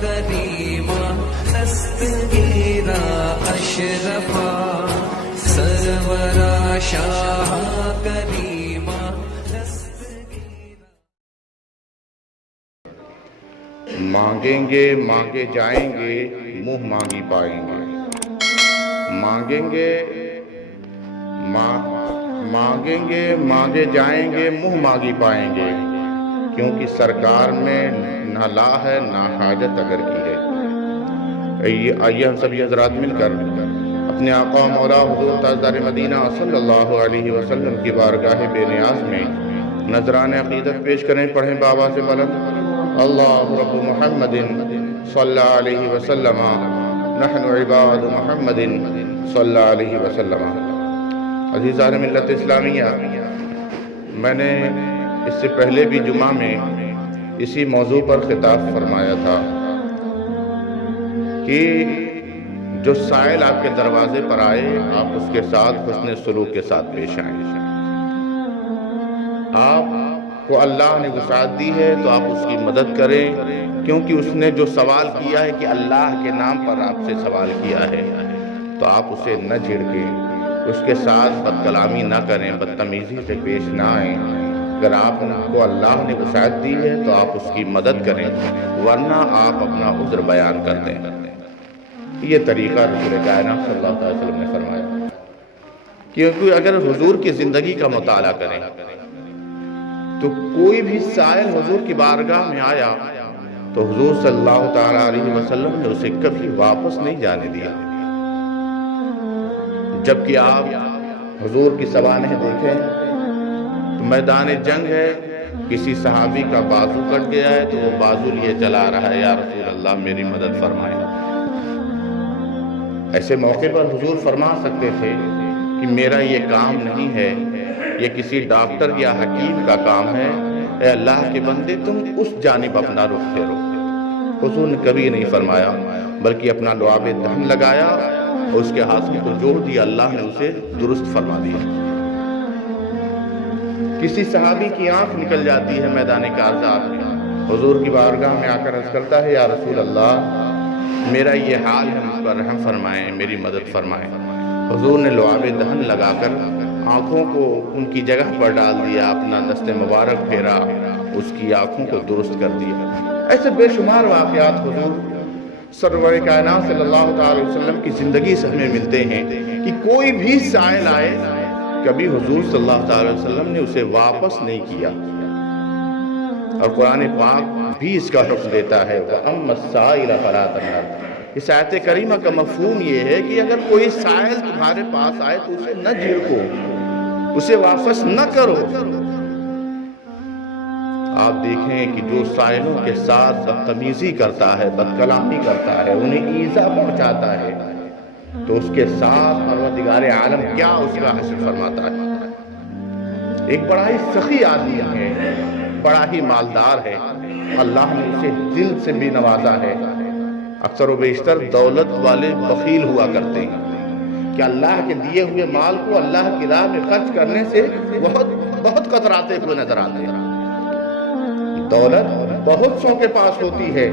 کریما دستگیرا اشرفا سرورا شاہ کریما دستگیرا. مانگیں گے مانگے جائیں گے منہ مانگی پائیں گے. مانگیں گے مانگیں گے مانگے جائیں گے منہ مانگی پائیں گے، کیونکہ سرکار میں نہ لا ہے نہ حاجت اگر کی ہے. آئیے ہم سبھی حضرات مل کر اپنے آقا مولا حضور تاجدار مدینہ صلی اللہ علیہ وسلم کی بارگاہ بے نیاز میں نذران عقیدت پیش کریں. پڑھیں بابا سے بلند اللہ رب محمد صلی اللہ علیہ وسلم نحن عباد محمد صلی اللہ علیہ وسلم. عزیزان ملت اسلامیہ، میں نے اس سے پہلے بھی جمعہ میں اسی موضوع پر خطاب فرمایا تھا کہ جو سائل آپ کے دروازے پر آئے آپ اس کے ساتھ حسن سلوک کے ساتھ پیش آئیں. آپ کو اللہ نے وسعت دی ہے تو آپ اس کی مدد کریں، کیونکہ اس نے جو سوال کیا ہے کہ اللہ کے نام پر آپ سے سوال کیا ہے، تو آپ اسے نہ جھڑکیں، اس کے ساتھ بد کلامی نہ کریں، بدتمیزی سے پیش نہ آئیں. اگر آپ کو اللہ نے وسعت دی ہے تو آپ اس کی مدد کریں، ورنہ آپ اپنا عذر بیان کر دیں. یہ طریقہ رسول کائنات صلی اللہ علیہ وسلم نے فرمایا. کیونکہ اگر حضور کی زندگی کا مطالعہ کریں تو کوئی بھی سائل حضور کی بارگاہ میں آیا تو حضور صلی اللہ علیہ وسلم نے اسے کبھی واپس نہیں جانے دیا. جبکہ آپ حضور کی سوانح دیکھیں تو میدان جنگ ہے، کسی صحابی کا بازو کٹ گیا ہے تو وہ بازو لیے چلا رہا ہے، یا رسول اللہ میری مدد فرمائیں. ایسے موقع پر حضور فرما سکتے تھے کہ میرا یہ کام نہیں ہے، یہ کسی ڈاکٹر یا حکیم کا کام ہے، اے اللہ کے بندے تم اس جانب اپنا رخ پھیرو. حضور نے کبھی نہیں فرمایا، بلکہ اپنا لعاب دہن لگایا اور اس کے ہاتھوں کو جوڑ دیا، اللہ نے اسے درست فرما دیا. کسی صحابی کی آنکھ نکل جاتی ہے میدان کارزار میں، حضور کی بارگاہ میں آ کر عرض کرتا ہے یا رسول اللہ میرا یہ حال ہے، مجھ پر رحم فرمائیں، میری مدد فرمائیں. حضور نے لعاب دہن لگا کر آنکھوں کو ان کی جگہ پر ڈال دیا، اپنا دست مبارک پھیرا، اس کی آنکھوں کو درست کر دیا. ایسے بے شمار واقعات حضور سرور کائنات صلی اللہ علیہ وسلم کی زندگی سے ہمیں ملتے ہیں کہ کوئی بھی سائل آئے کبھی حضور صلی اللہ علیہ وسلم نے اسے واپس نہیں کیا. اور قرآن پاک بھی اس کا حکم دیتا ہے وَأَمَّا السَّائِلَ فَلَا تَنْهَرْ. اس آیت کریمہ کا مفہوم یہ ہے کہ اگر کوئی سائل تمہارے پاس آئے تو اسے نہ جھڑکو، اسے واپس نہ کرو. آپ دیکھیں کہ جو سائلوں کے ساتھ بدتمیزی کرتا ہے، بد کلامی کرتا ہے، انہیں ایذا پہنچاتا ہے، تو اس کے ساتھ پروردگار عالم کیا اس کا حشر فرماتا ہے. ایک بڑا ہی سخی آدمی ہے، بڑا ہی مالدار ہے، اللہ نے اسے دل سے بھی نوازا ہے. اکثر و بیشتر دولت والے بخیل ہوا کرتے ہیں کہ اللہ کے دیے ہوئے مال کو اللہ کی راہ میں خرچ کرنے سے بہت کتراتے ہوئے نظر آتے ہیں. دولت بہت سو کے پاس ہوتی ہے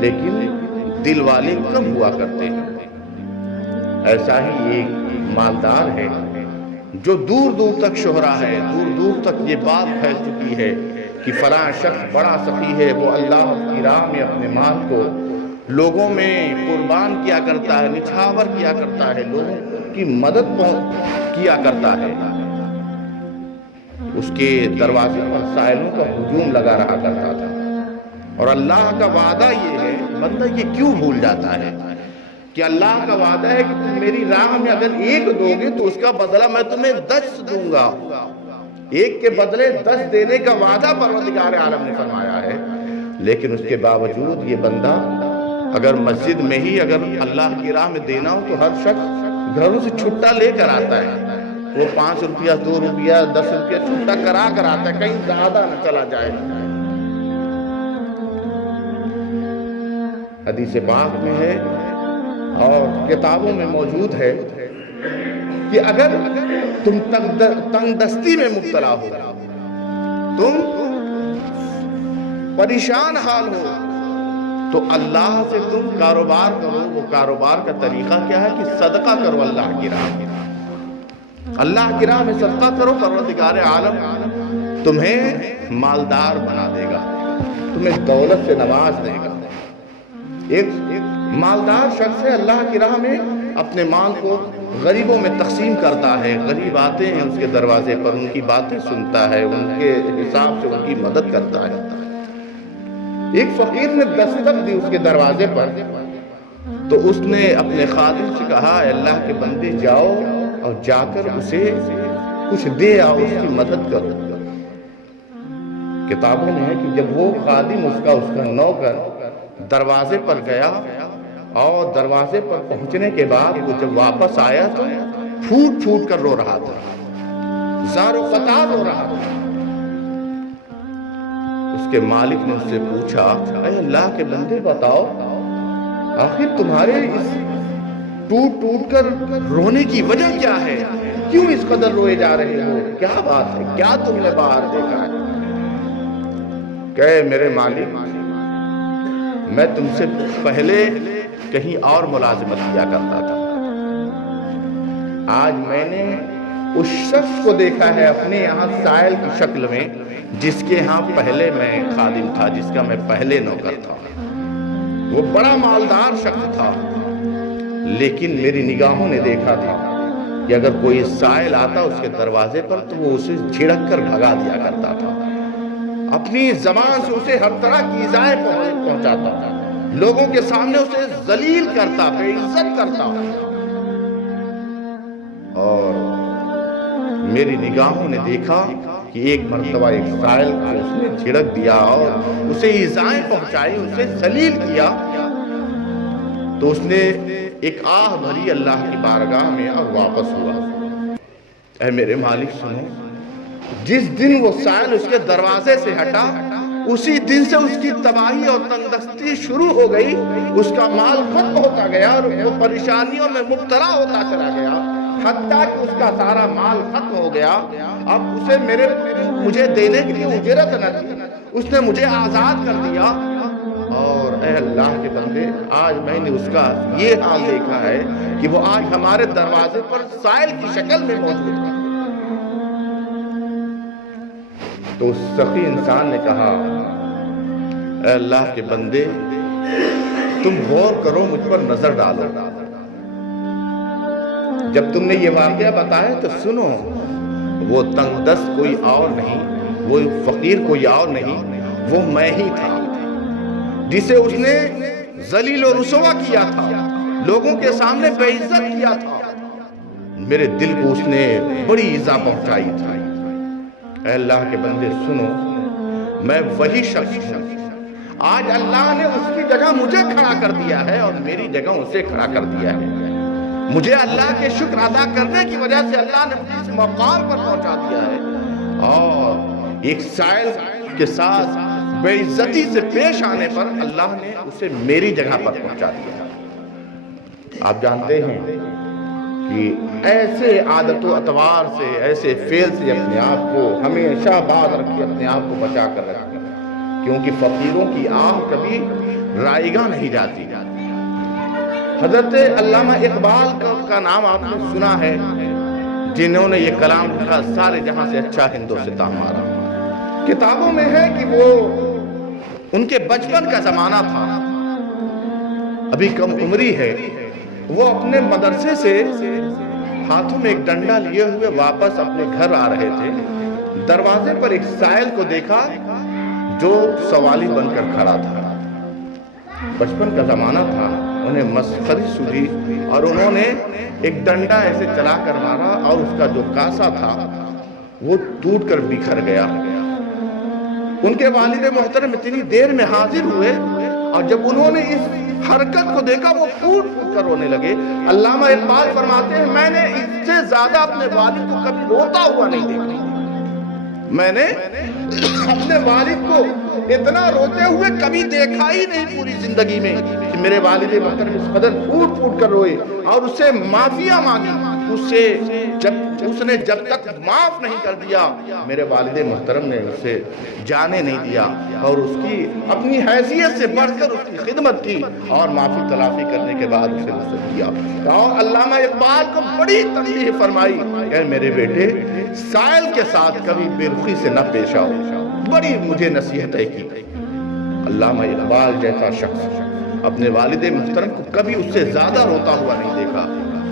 لیکن دل والے کم ہوا کرتے ہیں. ایسا ہی ایک مالدار ہے جو دور دور تک شہرا ہے، دور دور تک یہ بات پھیل چکی ہے کہ فلاں شخص بڑا سخی ہے، وہ اللہ کی راہ میں اپنے مال کو لوگوں میں قربان کیا کرتا ہے، نچھاور کیا کرتا ہے، لوگوں کی مدد کیا کرتا ہے. اس کے دروازے پر سائلوں کا ہجوم لگا رہا کرتا تھا. اور اللہ کا وعدہ یہ ہے، بندہ یہ کیوں بھول جاتا ہے کہ اللہ کا وعدہ ہے کہ تم میری راہ میں اگر ایک دو گے تو اس کا بدلہ میں تمہیں 10 دوں گا. ایک کے بدلے 10 دینے کا وعدہ پروردگار عالم نے فرمایا ہے. لیکن اس کے باوجود یہ بندہ اگر مسجد میں ہی اگر اللہ کی راہ میں دینا ہو تو ہر شخص گھروں سے چھٹا لے کر آتا ہے. وہ 5 روپیہ 2 روپیہ 10 روپیہ چھٹا کرا کر آتا ہے، کہیں زیادہ نہ چلا جائے. حدیث پاک میں ہے اور کتابوں میں موجود ہے کہ اگر تم تنگ دستی میں مبتلا ہو، تم پریشان حال ہو، تو اللہ سے تم کاروبار کرو، وہ کاروبار کا طریقہ کیا ہے کہ صدقہ کرو اللہ کی راہ میں، اللہ کی راہ میں صدقہ کرو، پروردگار عالم تمہیں مالدار بنا دے گا، تمہیں دولت سے نواز دے گا۔ ایک مالدار شخص ہے، اللہ کی راہ میں اپنے مال کو غریبوں میں تقسیم کرتا ہے، غریب آتے ہیں اس کے دروازے پر، ان کی باتیں سنتا ہے، ان کے حساب سے ان کی مدد کرتا ہے۔ ایک فقیر نے دستک دی اس کے دروازے پر، تو اس نے اپنے خادم سے کہا اے اللہ کے بندے جاؤ اور جا کر اسے کچھ دے آؤ، اس کی مدد کرو۔ کتابوں میں ہے کہ جب وہ خادم اس کا نوکر دروازے پر گیا اور دروازے پر پہنچنے کے بعد وہ جب واپس آیا تو پھوٹ پھوٹ کر رو رہا تھا، زار و قطار رو رہا تھا۔ اس کے مالک نے اس سے پوچھا اے اللہ کے بندے بتاؤ آخر تمہارے اس ٹوٹ ٹوٹ کر رونے کی وجہ کیا ہے، کیوں اس قدر روئے جا رہے ہو، کیا بات ہے، کیا تم نے باہر دیکھا ہے؟ کہ میرے مالک میں تم سے پہلے کہیں اور ملازمت کیا کرتا تھا، آج میں نے اس شخص کو دیکھا ہے اپنے یہاں سائل کی شکل میں جس کے ہاں پہلے میں خادم تھا، جس کا میں پہلے نوکر تھا، وہ بڑا مالدار شخص تھا، لیکن میری نگاہوں نے دیکھا تھا کہ اگر کوئی سائل آتا اس کے دروازے پر تو وہ اسے جھڑک کر بھگا دیا کرتا تھا، اپنی زبان سے اسے ہر طرح کی ایذائیں پہنچاتا تھا، لوگوں کے سامنے اسے ذلیل کرتا، بے عزت کرتا۔ اور میری نگاہوں نے دیکھا کہ ایک مرتبہ ایک سائل کو اس نے جھڑک دیا اور اسے ایذائیں پہنچائی، اسے ذلیل کیا، تو اس نے ایک آہ بھری اللہ کی بارگاہ میں اور واپس ہوا۔ اے میرے مالک سنو، جس دن وہ سائل اس کے دروازے سے ہٹا اسی دن سے اس کی تباہی اور تنگدستی شروع ہو گئی، اس کا مال ختم ہوتا گیا اور وہ پریشانیوں میں مبتلا ہوتا چلا گیا، حتیٰ کہ اس کا سارا مال ختم ہو گیا۔ اب اسے مجھے دینے کے لیے اجرت نہ تھی، اس نے مجھے آزاد کر دیا، اور اے اللہ کے بندے آج میں نے اس کا یہ حال دیکھا ہے کہ وہ آج ہمارے دروازے پر سائل کی شکل میں موجود ہے۔ تو اس سخی انسان نے کہا اے اللہ کے بندے تم غور کرو، مجھ پر نظر ڈالو، جب تم نے یہ واقعہ بتایا تو سنو، وہ تنگ دست کوئی اور نہیں، وہ فقیر کوئی اور نہیں، وہ میں ہی تھا جسے اس نے ذلیل و رسوا کیا تھا، لوگوں کے سامنے بے عزت کیا تھا، میرے دل کو اس نے بڑی ایذا پہنچائی تھی۔ اے اللہ کے بندے سنو، میں وہی شخص ہوں، آج اللہ نے اس کی جگہ مجھے کھڑا کر دیا ہے اور میری جگہ اسے کھڑا کر دیا ہے، مجھے اللہ کے شکر ادا کرنے کی وجہ سے اللہ نے مجھے اس مقام پر پہنچا دیا ہے، اور ایک سائل کے ساتھ بے عزتی سے پیش آنے پر اللہ نے اسے میری جگہ پر پہنچا دیا۔ آپ جانتے ہیں کہ ایسے عادت و اطوار سے، ایسے فعل سے اپنے آپ کو ہمیشہ باز رکھے، اپنے آپ کو بچا کر رکھے، کیونکہ فقیروں کی آہ کبھی رائیگاں نہیں جاتی۔ حضرت علامہ اقبال کا نام آپ نے سنا ہے، جنہوں نے یہ کلام لکھا، سارے جہاں سے اچھا ہندوستاں ہمارا۔ کتابوں میں ہے کہ وہ ان کے بچپن کا زمانہ تھا، ابھی کم عمری ہے، وہ اپنے مدرسے سے ہاتھوں میں ایک ڈنڈا لیے ہوئے واپس اپنے گھر آ رہے تھے، دروازے پر ایک سائل کو دیکھا جو سوالی بن کر کھڑا تھا، بچپن کا زمانہ تھا، انہیں مسخری سوجی اور انہوں نے ایک ڈنڈا ایسے چلا کر مارا اور اس کا جو کاسا تھا وہ ٹوٹ کر بکھر گیا۔ ان کے والد محترم اتنی دیر میں حاضر ہوئے اور جب انہوں نے اس حرکت کو دیکھا وہ پھوٹ پھوٹ کر رونے لگے۔ علامہ اقبال فرماتے ہیں میں نے اس سے زیادہ اپنے والد کو کبھی روتا ہوا نہیں دیکھا، میں نے اپنے والد کو اتنا روتے ہوئے کبھی دیکھا ہی نہیں پوری زندگی میں کہ میرے والد محترم اس قدر پھوٹ پھوٹ کر روئے اور اس سے معافیاں مانگی، اس نے جب تک معاف نہیں کر دیا، میرے والد محترم نے اسے جانے نہیں دیا اور اس کی اپنی حیثیت سے بڑھ کر اس کی خدمت کی اور معافی تلافی کرنے کے بعد اسے نصرت کیا۔ اور علامہ اقبال کو بڑی تنبیہ فرمائی کہ میرے بیٹے سائل کے ساتھ کبھی بے رخی سے نہ پیش آؤ، بڑی مجھے نصیحتیں کی۔ علامہ اقبال جیسا شخص اپنے والد محترم کو کبھی اس سے زیادہ روتا ہوا نہیں دیکھا،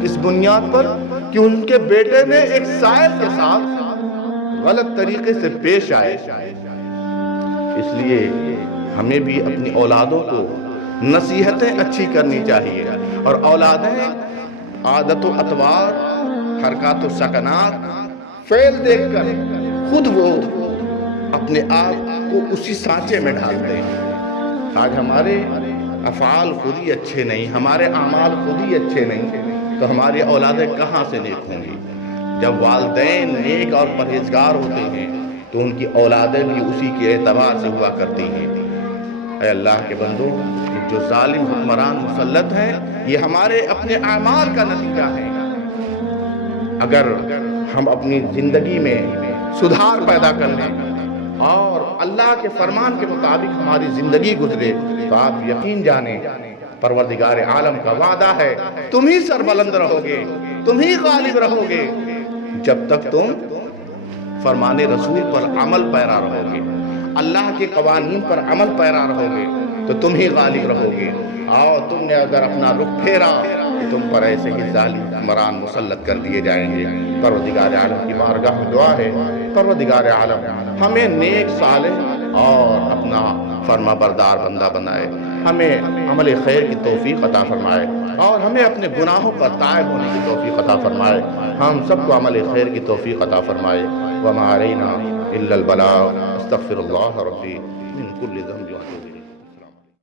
اس بنیاد پر کہ ان کے بیٹے نے ایک سائل کے ساتھ غلط طریقے سے پیش آئے۔ اس لیے ہمیں بھی اپنی اولادوں کو نصیحتیں اچھی کرنی چاہیے، اور اولادیں عادت و اطوار، حرکات و سکنات، فعل دیکھ کر خود وہ اپنے آپ کو اسی سانچے میں ڈالتے ہیں۔ آج ہمارے افعال خود ہی اچھے نہیں، ہمارے اعمال خود ہی اچھے نہیں، تو ہماری اولادیں کہاں سے نیک ہوں گی؟ جب والدین نیک اور پرہیزگار ہوتے ہیں تو ان کی اولادیں بھی اسی کے اعتبار سے ہوا کرتی ہیں۔ اے اللہ کے بندو، جو ظالم حکمران مسلط ہیں یہ ہمارے اپنے اعمال کا نتیجہ ہے۔ اگر ہم اپنی زندگی میں سدھار پیدا کر لیں اور اللہ کے فرمان کے مطابق ہماری زندگی گزرے تو آپ یقین جانیں پروردگار عالم کا وعدہ ہے تم ہی سربلند رہو گے، تم ہی غالب رہو گے جب تک تم فرمان رسول پر عمل پیرا رہو گے، اللہ کے قوانین پر عمل پیرا رہو گے تو تم ہی غالب رہو گے۔ اور تم نے اگر اپنا رخ پھیرا تو تم پر ایسے ہی ظالم حکمران مسلط کر دیے جائیں گے۔ پروردگار عالم کی بارگاہ میں دعا ہے، پروردگار عالم ہمیں نیک صالح اور اپنا فرما بردار بندہ بنائے، ہمیں عمل خیر کی توفیق عطا فرمائے اور ہمیں اپنے گناہوں پر تائب ہونے کی توفیق عطا فرمائے، ہم سب کو عمل خیر کی توفیق عطا فرمائے۔ وما علینا الا البلاغ، استغفر اللہ ربی من کل ذنب واتوب الیہ۔